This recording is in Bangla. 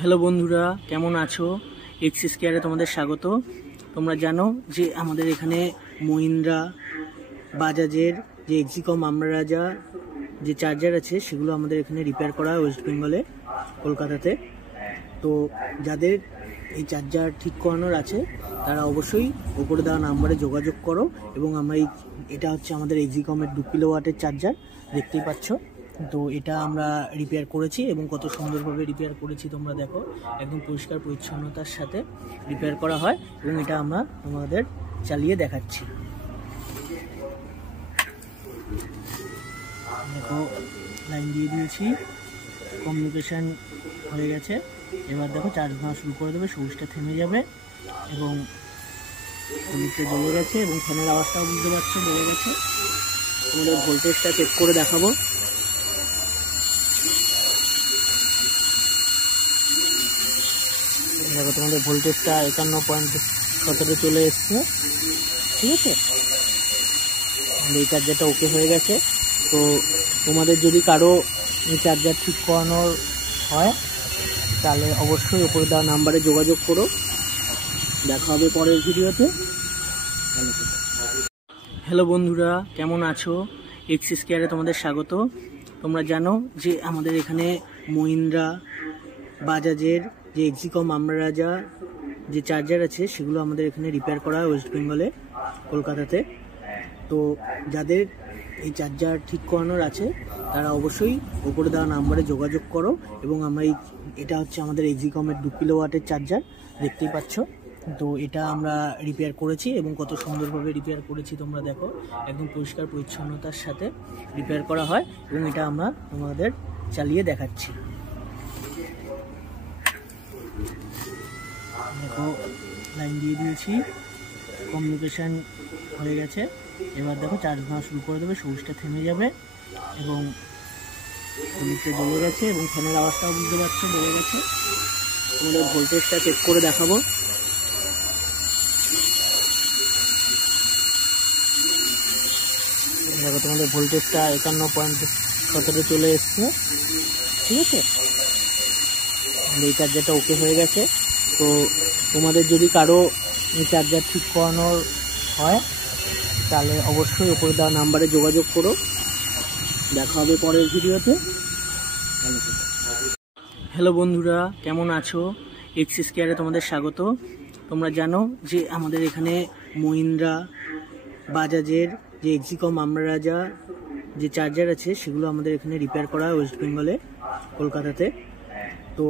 হ্যালো বন্ধুরা, কেমন আছো? এক্সিস কেয়ারে তোমাদের স্বাগত। তোমরা জানো যে আমাদের এখানে মহিন্দ্রা, বাজাজের যে এক্সিকম আমরারাজা যে চার্জার আছে সেগুলো আমাদের এখানে রিপেয়ার করা হয় ওয়েস্ট বেঙ্গলে, কলকাতাতে। তো যাদের এই চার্জার ঠিক করানোর আছে তারা অবশ্যই ওপরে দেওয়া নাম্বারে যোগাযোগ করো। এবং এটা হচ্ছে আমাদের এক্সিকমের 2 কিলোওয়াটের চার্জার, দেখতেই পাচ্ছ। তো এটা আমরা রিপেয়ার করেছি এবং কত সুন্দরভাবে রিপেয়ার করেছি তোমরা দেখো। একদম পরিষ্কার পরিচ্ছন্নতার সাথে রিপেয়ার করা হয় এবং এটা আমরা তোমাদের চালিয়ে দেখাচ্ছি। দেখো, লাইন দিয়ে দিয়েছি, কমিউনিকেশন হয়ে গেছে। এবার দেখো চার্জ নেওয়া শুরু করে দেবে, সবুজটা থেমে যাবে এবং হলুদটা জ্বলে গেছে এবং ফ্যানের আওয়াজটাও বুঝতে পারছো জ্বলে গেছে। তোমাদের ভোল্টেজটা চেক করে দেখাবো। দেখো, তোমাদের ভোল্টেজটা 51.17 চলে এসছে, ঠিক আছে। এই চার্জারটা ওকে হয়ে গেছে। তো তোমাদের যদি কারো এই চার্জার ঠিক করানোর হয় তাহলে অবশ্যই উপরে দেওয়া নাম্বারে যোগাযোগ করো। দেখা হবে পরের ভিডিওতে। হ্যালো বন্ধুরা, কেমন আছো? এক্সিস কেয়ারে তোমাদের স্বাগত। তোমরা জানো যে আমাদের এখানে মহিন্দ্রা, বাজাজের যে এক্সিকম আমরারাজা যে চার্জার আছে সেগুলো আমাদের এখানে রিপেয়ার করা হয় ওয়েস্ট বেঙ্গলে, কলকাতাতে। তো যাদের এই চার্জার ঠিক করানোর আছে তারা অবশ্যই ওপরে দেওয়া নাম্বারে যোগাযোগ করো। এবং এটা হচ্ছে আমাদের এক্সিকমের 2 কিলোওয়াটের চার্জার, দেখতেই পাচ্ছ। তো এটা আমরা রিপেয়ার করেছি এবং কত সুন্দরভাবে রিপেয়ার করেছি তোমরা দেখো। একদম পরিষ্কার পরিচ্ছন্নতার সাথে রিপেয়ার করা হয় এবং এটা আমরা তোমাদের চালিয়ে দেখাচ্ছি। দেখো, লাইন দিয়ে দিয়েছি, কমিউনিকেশন হয়ে গেছে। এবার দেখো চার্জ নেওয়া শুরু করে দেবে, সবুজটা থেমে যাবে এবং হলুদটা জ্বলে গেছে এবং ফ্যানের আওয়াজটাও বুঝতে পারছো জ্বলে গেছে। তোমাদের ভোল্টেজটা চেক করে দেখাবো। দেখো, তোমাদের ভোল্টেজটা 51.17 চলে এসছে, ঠিক আছে। এই চার্জারটা ওকে হয়ে গেছে। তো তোমাদের যদি কারো এই চার্জার ঠিক করানোর হয় তাহলে অবশ্যই উপরে দেওয়া নাম্বারে যোগাযোগ করো। দেখা হবে পরের ভিডিওতে। হ্যালো বন্ধুরা, কেমন আছো? এক্সিস কেয়ারে তোমাদের স্বাগত। তোমরা জানো যে আমাদের এখানে মহিন্দ্রা, বাজাজের যে এক্সিকম আমরারাজা যে চার্জার আছে সেগুলো আমাদের এখানে রিপেয়ার করা হয় ওয়েস্ট বেঙ্গলে, কলকাতাতে। তো